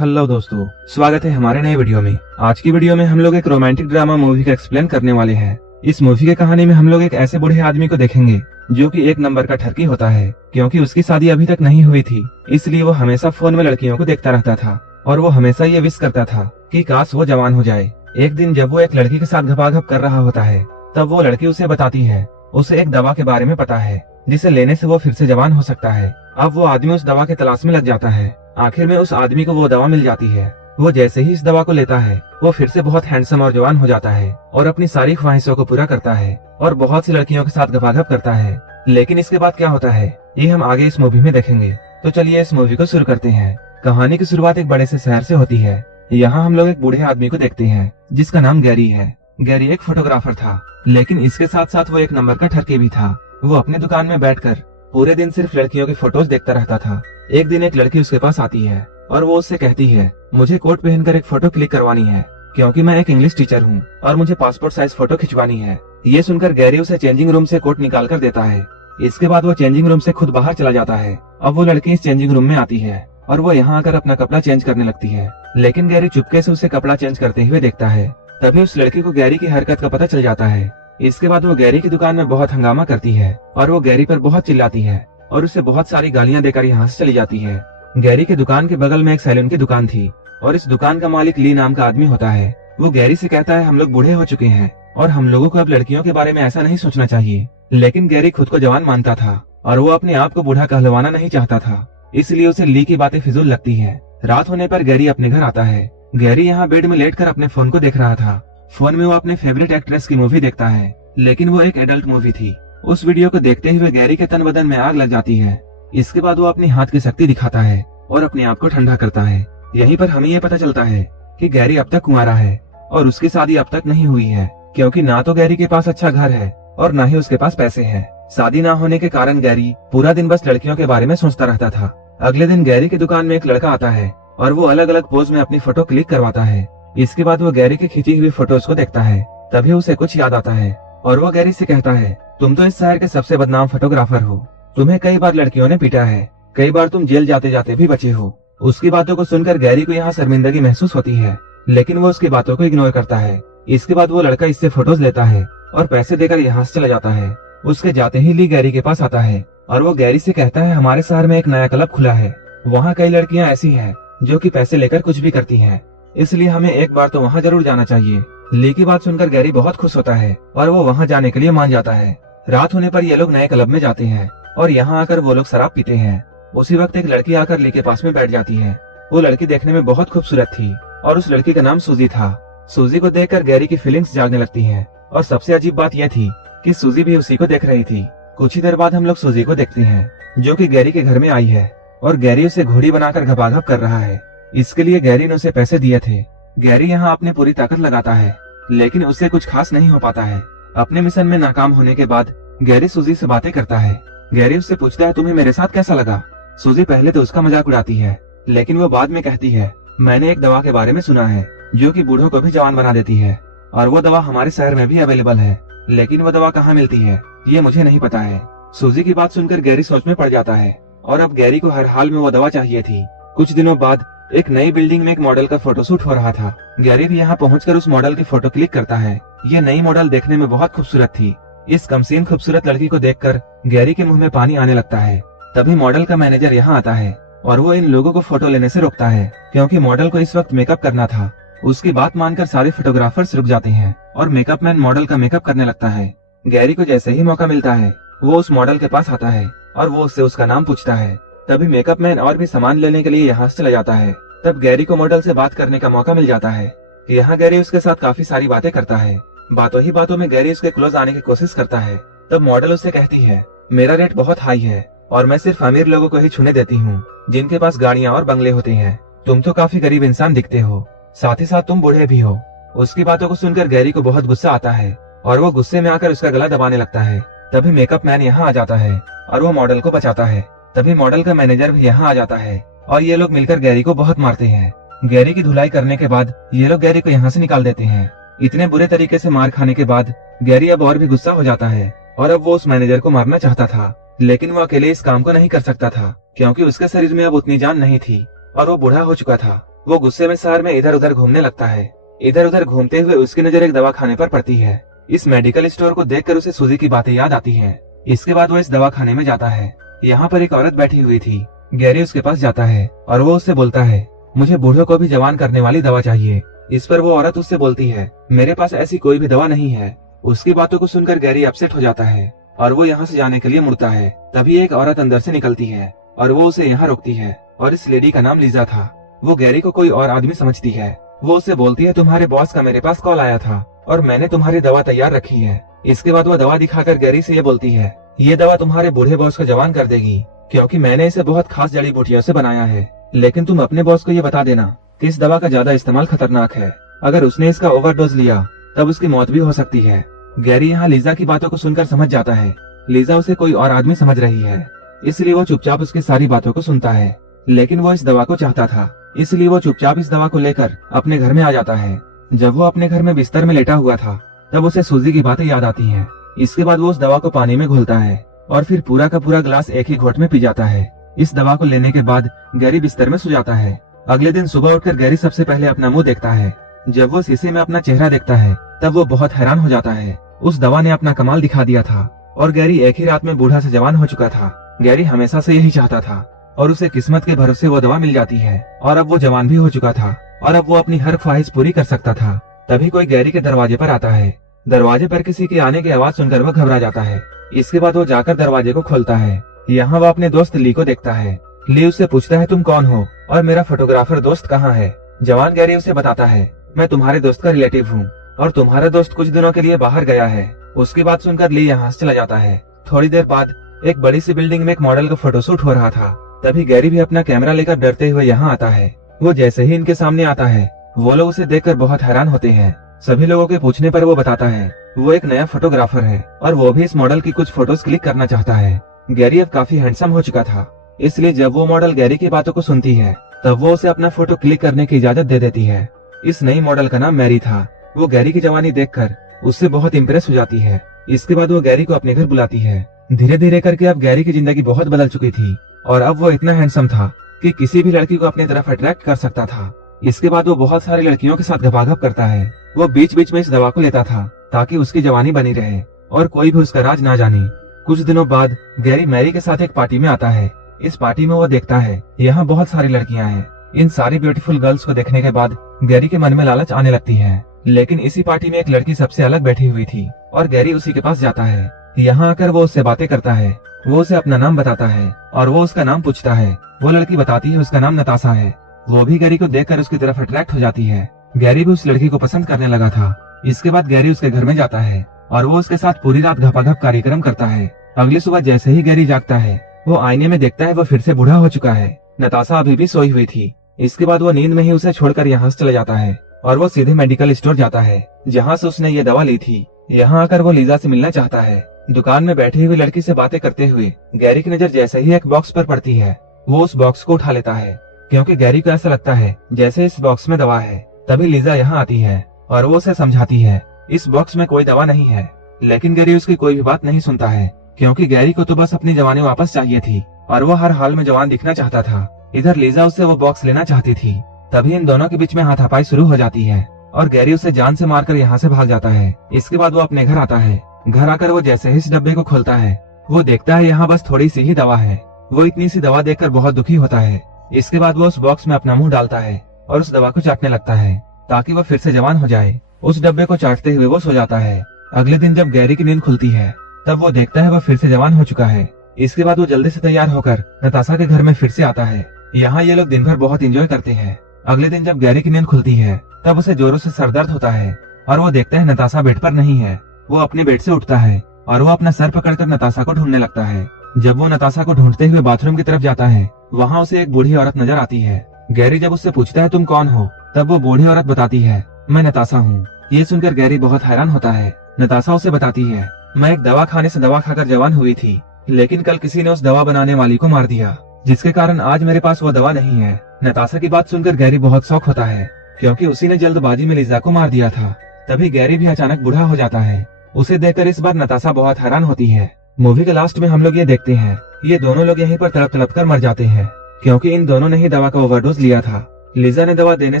Hello दोस्तों, स्वागत है हमारे नए वीडियो में। आज की वीडियो में हम लोग एक रोमांटिक ड्रामा मूवी का एक्सप्लेन करने वाले हैं। इस मूवी की कहानी में हम लोग एक ऐसे बूढ़े आदमी को देखेंगे जो कि एक नंबर का ठरकी होता है, क्योंकि उसकी शादी अभी तक नहीं हुई थी। इसलिए वो हमेशा फोन में लड़कियों को देखता रहता था और वो हमेशा ये विश करता था कि काश वो जवान हो जाए। एक दिन जब वो एक लड़की के साथ घपाघप कर रहा होता है, तब वो लड़की उसे बताती है उसे एक दवा के बारे में पता है जिसे लेने से वो फिर से जवान हो सकता है। अब वो आदमी उस दवा के तलाश में लग जाता है। आखिर में उस आदमी को वो दवा मिल जाती है। वो जैसे ही इस दवा को लेता है, वो फिर से बहुत हैंडसम और जवान हो जाता है और अपनी सारी ख्वाहिशों को पूरा करता है और बहुत सी लड़कियों के साथ घपाघप करता है। लेकिन इसके बाद क्या होता है, ये हम आगे इस मूवी में देखेंगे। तो चलिए इस मूवी को शुरू करते हैं। कहानी की शुरुआत एक बड़े से शहर से होती है। यहाँ हम लोग एक बूढ़े आदमी को देखते हैं जिसका नाम गैरी है। गैरी एक फोटोग्राफर था, लेकिन इसके साथ साथ वो एक नंबर का ठरकी भी था। वो अपनी दुकान में बैठकर पूरे दिन सिर्फ लड़कियों की फोटोज देखता रहता था। एक दिन एक लड़की उसके पास आती है और वो उससे कहती है, मुझे कोट पहनकर एक फोटो क्लिक करवानी है क्योंकि मैं एक इंग्लिश टीचर हूँ और मुझे पासपोर्ट साइज फोटो खिंचवानी है। ये सुनकर गैरी उसे चेंजिंग रूम से कोट निकाल कर देता है। इसके बाद वो चेंजिंग रूम से खुद बाहर चला जाता है। अब वो लड़की इस चेंजिंग रूम में आती है और वो यहाँ आकर अपना कपड़ा चेंज करने लगती है, लेकिन गैरी चुपके से उसे कपड़ा चेंज करते हुए देखता है। तभी उस लड़की को गैरी की हरकत का पता चल जाता है। इसके बाद वो गैरी की दुकान में बहुत हंगामा करती है और वो गैरी पर बहुत चिल्लाती है और उसे बहुत सारी गालियां देकर यहाँ से चली जाती है। गैरी की दुकान के बगल में एक सैलून की दुकान थी और इस दुकान का मालिक ली नाम का आदमी होता है। वो गैरी से कहता है, हम लोग बूढ़े हो चुके हैं और हम लोगों को अब लड़कियों के बारे में ऐसा नहीं सोचना चाहिए। लेकिन गैरी खुद को जवान मानता था और वो अपने आप को बूढ़ा कहलवाना नहीं चाहता था, इसलिए उसे ली की बातें फिजूल लगती है। रात होने पर गैरी अपने घर आता है। गैरी यहाँ बेड में लेटकर अपने फोन को देख रहा था। फोन में वो अपने फेवरेट एक्ट्रेस की मूवी देखता है, लेकिन वो एक एडल्ट मूवी थी। उस वीडियो को देखते हुए गैरी के तन बदन में आग लग जाती है। इसके बाद वो अपनी हाथ की शक्ति दिखाता है और अपने आप को ठंडा करता है। यहीं पर हमें यह पता चलता है कि गैरी अब तक कुंवारा है और उसकी शादी अब तक नहीं हुई है, क्योंकि ना तो गैरी के पास अच्छा घर है और ना ही उसके पास पैसे हैं। शादी ना होने के कारण गैरी पूरा दिन बस लड़कियों के बारे में सोचता रहता था। अगले दिन गैरी की दुकान में एक लड़का आता है और वो अलग अलग पोज में अपनी फोटो क्लिक करवाता है। इसके बाद वो गैरी की खींची हुई फोटोज को देखता है। तभी उसे कुछ याद आता है और वो गैरी से कहता है, तुम तो इस शहर के सबसे बदनाम फोटोग्राफर हो। तुम्हें कई बार लड़कियों ने पीटा है, कई बार तुम जेल जाते जाते भी बचे हो। उसकी बातों को सुनकर गैरी को यहाँ शर्मिंदगी महसूस होती है, लेकिन वो उसकी बातों को इग्नोर करता है। इसके बाद वो लड़का इससे फोटोज लेता है और पैसे देकर यहाँ से चला जाता है। उसके जाते ही ली गैरी के पास आता है और वो गैरी से कहता है, हमारे शहर में एक नया क्लब खुला है। वहाँ कई लड़कियाँ ऐसी हैं जो कि पैसे लेकर कुछ भी करती हैं, इसलिए हमें एक बार तो वहाँ जरूर जाना चाहिए। ली की बात सुनकर गैरी बहुत खुश होता है और वो वहाँ जाने के लिए मान जाता है। रात होने पर ये लोग नए क्लब में जाते हैं और यहाँ आकर वो लोग शराब पीते हैं। उसी वक्त एक लड़की आकर ली के पास में बैठ जाती है। वो लड़की देखने में बहुत खूबसूरत थी और उस लड़की का नाम सूजी था। सूजी को देखकर गैरी की फीलिंग्स जागने लगती हैं और सबसे अजीब बात यह थी कि सूजी भी उसी को देख रही थी। कुछ ही देर बाद हम लोग सूजी को देखते हैं जो कि गैरी के घर में आई है और गैरी उसे घोड़ी बनाकर घपाघप कर रहा है। इसके लिए गैरी ने उसे पैसे दिए थे। गैरी यहाँ अपनी पूरी ताकत लगाता है, लेकिन उससे कुछ खास नहीं हो पाता है। अपने मिशन में नाकाम होने के बाद गैरी सूजी से बातें करता है। गैरी उससे पूछता है, तुम्हें मेरे साथ कैसा लगा? सूजी पहले तो उसका मजाक उड़ाती है, लेकिन वो बाद में कहती है, मैंने एक दवा के बारे में सुना है जो कि बूढ़ों को भी जवान बना देती है और वो दवा हमारे शहर में भी अवेलेबल है, लेकिन वो दवा कहाँ मिलती है ये मुझे नहीं पता है। सूजी की बात सुनकर गैरी सोच में पड़ जाता है और अब गैरी को हर हाल में वो दवा चाहिए थी। कुछ दिनों बाद एक नई बिल्डिंग में एक मॉडल का फोटोशूट हो रहा था। गैरी भी यहाँ पहुंचकर उस मॉडल की फोटो क्लिक करता है। ये नई मॉडल देखने में बहुत खूबसूरत थी। इस कमसीन खूबसूरत लड़की को देखकर गैरी के मुंह में पानी आने लगता है। तभी मॉडल का मैनेजर यहाँ आता है और वो इन लोगों को फोटो लेने से रोकता है, क्योंकि मॉडल को इस वक्त मेकअप करना था। उसकी बात मानकर सारे फोटोग्राफर्स रुक जाते हैं और मेकअप मैन मॉडल का मेकअप करने लगता है। गैरी को जैसे ही मौका मिलता है वो उस मॉडल के पास आता है और वो उससे उसका नाम पूछता है। तभी मेकअप मैन और भी सामान लेने के लिए यहाँ से चला जाता है। तब गैरी को मॉडल से बात करने का मौका मिल जाता है। यहाँ गैरी उसके साथ काफी सारी बातें करता है। बातों ही बातों में गैरी उसके क्लोज आने की कोशिश करता है। तब मॉडल उससे कहती है, मेरा रेट बहुत हाई है और मैं सिर्फ अमीर लोगों को ही छूने देती हूँ जिनके पास गाड़ियाँ और बंगले होते हैं। तुम तो काफी गरीब इंसान दिखते हो, साथ ही साथ तुम बूढ़े भी हो। उसकी बातों को सुनकर गैरी को बहुत गुस्सा आता है और वो गुस्से में आकर उसका गला दबाने लगता है। तभी मेकअप मैन यहाँ आ जाता है और वो मॉडल को बचाता है। तभी मॉडल का मैनेजर भी यहाँ आ जाता है और ये लोग मिलकर गैरी को बहुत मारते हैं। गैरी की धुलाई करने के बाद ये लोग गैरी को यहाँ से निकाल देते हैं। इतने बुरे तरीके से मार खाने के बाद गैरी अब और भी गुस्सा हो जाता है और अब वो उस मैनेजर को मारना चाहता था, लेकिन वो अकेले इस काम को नहीं कर सकता था क्योंकि उसके शरीर में अब उतनी जान नहीं थी और वो बूढ़ा हो चुका था। वो गुस्से में शहर में इधर उधर घूमने लगता है। इधर उधर घूमते हुए उसकी नजर एक दवाखाने पर पड़ती है। इस मेडिकल स्टोर को देखकर उसे सूजी की बातें याद आती हैं। इसके बाद वो इस दवाखाने में जाता है। यहाँ पर एक औरत बैठी हुई थी। गैरी उसके पास जाता है और वो उससे बोलता है, मुझे बूढ़ों को भी जवान करने वाली दवा चाहिए। इस पर वो औरत उससे बोलती है, मेरे पास ऐसी कोई भी दवा नहीं है। उसकी बातों को सुनकर गैरी अपसेट हो जाता है और वो यहाँ से जाने के लिए मुड़ता है। तभी एक औरत अंदर से निकलती है और वो उसे यहाँ रोकती है और इस लेडी का नाम लीजा था। वो गैरी को कोई और आदमी समझती है। वो उससे बोलती है, तुम्हारे बॉस का मेरे पास कॉल आया था और मैंने तुम्हारी दवा तैयार रखी है। इसके बाद वो दवा दिखाकर गैरी से ये बोलती है, ये दवा तुम्हारे बूढ़े बॉस को जवान कर देगी, क्योंकि मैंने इसे बहुत खास जड़ी बूटियों से बनाया है। लेकिन तुम अपने बॉस को ये बता देना कि इस दवा का ज्यादा इस्तेमाल खतरनाक है। अगर उसने इसका ओवरडोज लिया तब उसकी मौत भी हो सकती है। गैरी यहाँ लीजा की बातों को सुनकर समझ जाता है लीजा उसे कोई और आदमी समझ रही है, इसलिए वो चुपचाप उसकी सारी बातों को सुनता है। लेकिन वो इस दवा को चाहता था, इसलिए वो चुपचाप इस दवा को लेकर अपने घर में आ जाता है। जब वो अपने घर में बिस्तर में लेटा हुआ था तब उसे सूजी की बातें याद आती हैं। इसके बाद वो उस दवा को पानी में घोलता है और फिर पूरा का पूरा गिलास एक ही घोट में पी जाता है। इस दवा को लेने के बाद गैरी बिस्तर में सो जाता है। अगले दिन सुबह उठकर गैरी सबसे पहले अपना मुंह देखता है। जब वो शीशे में अपना चेहरा देखता है तब वो बहुत हैरान हो जाता है। उस दवा ने अपना कमाल दिखा दिया था और गैरी एक ही रात में बूढ़ा से जवान हो चुका था। गैरी हमेशा से यही चाहता था और उसे किस्मत के भरोसे वो दवा मिल जाती है और अब वो जवान भी हो चुका था और अब वो अपनी हर ख्वाहिश पूरी कर सकता था। तभी कोई गैरी के दरवाजे पर आता है। दरवाजे पर किसी के आने की आवाज सुनकर वो घबरा जाता है। इसके बाद वो जाकर दरवाजे को खोलता है। यहाँ वो अपने दोस्त ली को देखता है। ली उससे पूछता है, तुम कौन हो और मेरा फोटोग्राफर दोस्त कहाँ है? जवान गैरी उसे बताता है, मैं तुम्हारे दोस्त का रिलेटिव हूँ और तुम्हारा दोस्त कुछ दिनों के लिए बाहर गया है। उसकी बात सुनकर ली यहाँ से चला जाता है। थोड़ी देर बाद एक बड़ी सी बिल्डिंग में एक मॉडल का फोटोशूट हो रहा था। तभी गैरी भी अपना कैमरा लेकर डरते हुए यहाँ आता है। वो जैसे ही इनके सामने आता है वो लोग उसे देखकर बहुत हैरान होते हैं। सभी लोगों के पूछने पर वो बताता है वो एक नया फोटोग्राफर है और वो भी इस मॉडल की कुछ फोटोज क्लिक करना चाहता है। गैरी अब काफी हैंडसम हो चुका था, इसलिए जब वो मॉडल गैरी की बातों को सुनती है तब वो उसे अपना फोटो क्लिक करने की इजाजत दे देती है। इस नई मॉडल का नाम मैरी था। वो गैरी की जवानी देखकर उससे बहुत इम्प्रेस हो जाती है। इसके बाद वो गैरी को अपने घर बुलाती है। धीरे धीरे करके अब गैरी की जिंदगी बहुत बदल चुकी थी और अब वो इतना हैंडसम था कि किसी भी लड़की को अपनी तरफ अट्रैक्ट कर सकता था। इसके बाद वो बहुत सारी लड़कियों के साथ गपागप करता है। वो बीच बीच में इस दवा को लेता था ताकि उसकी जवानी बनी रहे और कोई भी उसका राज ना जाने। कुछ दिनों बाद गैरी मैरी के साथ एक पार्टी में आता है। इस पार्टी में वो देखता है यहाँ बहुत सारी लड़कियां हैं। इन सारी ब्यूटीफुल गर्ल्स को देखने के बाद गैरी के मन में लालच आने लगती है। लेकिन इसी पार्टी में एक लड़की सबसे अलग बैठी हुई थी और गैरी उसी के पास जाता है। यहाँ आकर वो उससे बातें करता है। वो उसे अपना नाम बताता है और वो उसका नाम पूछता है। वो लड़की बताती है उसका नाम नताशा है। वो भी गैरी को देखकर उसकी तरफ अट्रैक्ट हो जाती है। गैरी भी उस लड़की को पसंद करने लगा था। इसके बाद गैरी उसके घर में जाता है और वो उसके साथ पूरी रात घपाघप कार्यक्रम करता है। अगली सुबह जैसे ही गैरी जागता है वो आईने में देखता है वो फिर से बूढ़ा हो चुका है। नताशा अभी भी सोई हुई थी। इसके बाद वो नींद में ही उसे छोड़कर यहाँ से चला जाता है और वो सीधे मेडिकल स्टोर जाता है जहाँ से उसने ये दवा ली थी। यहाँ आकर वो लीजा से मिलना चाहता है। दुकान में बैठी हुई लड़की से बातें करते हुए गैरी की नजर जैसे ही एक बॉक्स पर पड़ती है वो उस बॉक्स को उठा लेता है, क्योंकि गैरी को ऐसा लगता है जैसे इस बॉक्स में दवा है। तभी लीजा यहाँ आती है और वो उसे समझाती है इस बॉक्स में कोई दवा नहीं है। लेकिन गैरी उसकी कोई भी बात नहीं सुनता है, क्योंकि गैरी को तो बस अपनी जवानी वापस चाहिए थी और वो हर हाल में जवान दिखना चाहता था। इधर लीजा उससे वो बॉक्स लेना चाहती थी। तभी इन दोनों के बीच में हाथापाई शुरू हो जाती है और गैरी उसे जान से मारकर यहाँ से भाग जाता है। इसके बाद वो अपने घर आता है। घर आकर वो जैसे ही इस डब्बे को खोलता है वो देखता है यहाँ बस थोड़ी सी ही दवा है। वो इतनी सी दवा देखकर बहुत दुखी होता है। इसके बाद वो उस बॉक्स में अपना मुंह डालता है और उस दवा को चाटने लगता है ताकि वो फिर से जवान हो जाए। उस डब्बे को चाटते हुए वो सो जाता है। अगले दिन जब गैरी की नींद खुलती है तब वो देखता है वो फिर से जवान हो चुका है। इसके बाद वो जल्दी से तैयार होकर नताशा के घर में फिर से आता है। यहाँ ये लोग दिन भर बहुत एंजॉय करते हैं। अगले दिन जब गैरी की नींद खुलती है तब उसे जोरों से सर दर्द होता है और वो देखता है नताशा बेड पर नहीं है। वो अपने बेड से उठता है और वो अपना सर पकड़कर नताशा को ढूंढने लगता है। जब वो नताशा को ढूंढते हुए बाथरूम की तरफ जाता है वहाँ उसे एक बूढ़ी औरत नजर आती है। गैरी जब उससे पूछता है तुम कौन हो तब वो बूढ़ी औरत बताती है मैं नताशा हूँ। ये सुनकर गैरी बहुत हैरान होता है। नताशा उसे बताती है मैं एक दवा खाने से दवा खाकर जवान हुई थी, लेकिन कल किसी ने उस दवा बनाने वाली को मार दिया, जिसके कारण आज मेरे पास वो दवा नहीं है। नताशा की बात सुनकर गैरी बहुत शौक होता है, क्योंकि उसी ने जल्दबाजी में लीजा को मार दिया था। तभी गैरी भी अचानक बूढ़ा हो जाता है। उसे देखकर इस बार नताशा बहुत हैरान होती है। मूवी के लास्ट में हम लोग ये देखते हैं ये दोनों लोग यहीं पर तड़प तड़प कर मर जाते हैं, क्योंकि इन दोनों ने ही दवा का ओवरडोज लिया था। लिजा ने दवा देने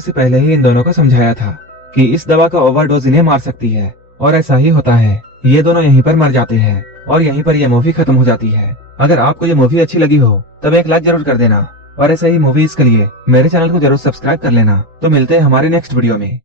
से पहले ही इन दोनों को समझाया था कि इस दवा का ओवरडोज इन्हें मार सकती है, और ऐसा ही होता है। ये दोनों यहीं पर मर जाते हैं और यहीं पर यह मूवी खत्म हो जाती है। अगर आपको ये मूवी अच्छी लगी हो तब एक लाइक जरूर कर देना, और ऐसे ही मूवीज के लिए मेरे चैनल को जरूर सब्सक्राइब कर लेना। तो मिलते हैं हमारे नेक्स्ट वीडियो में।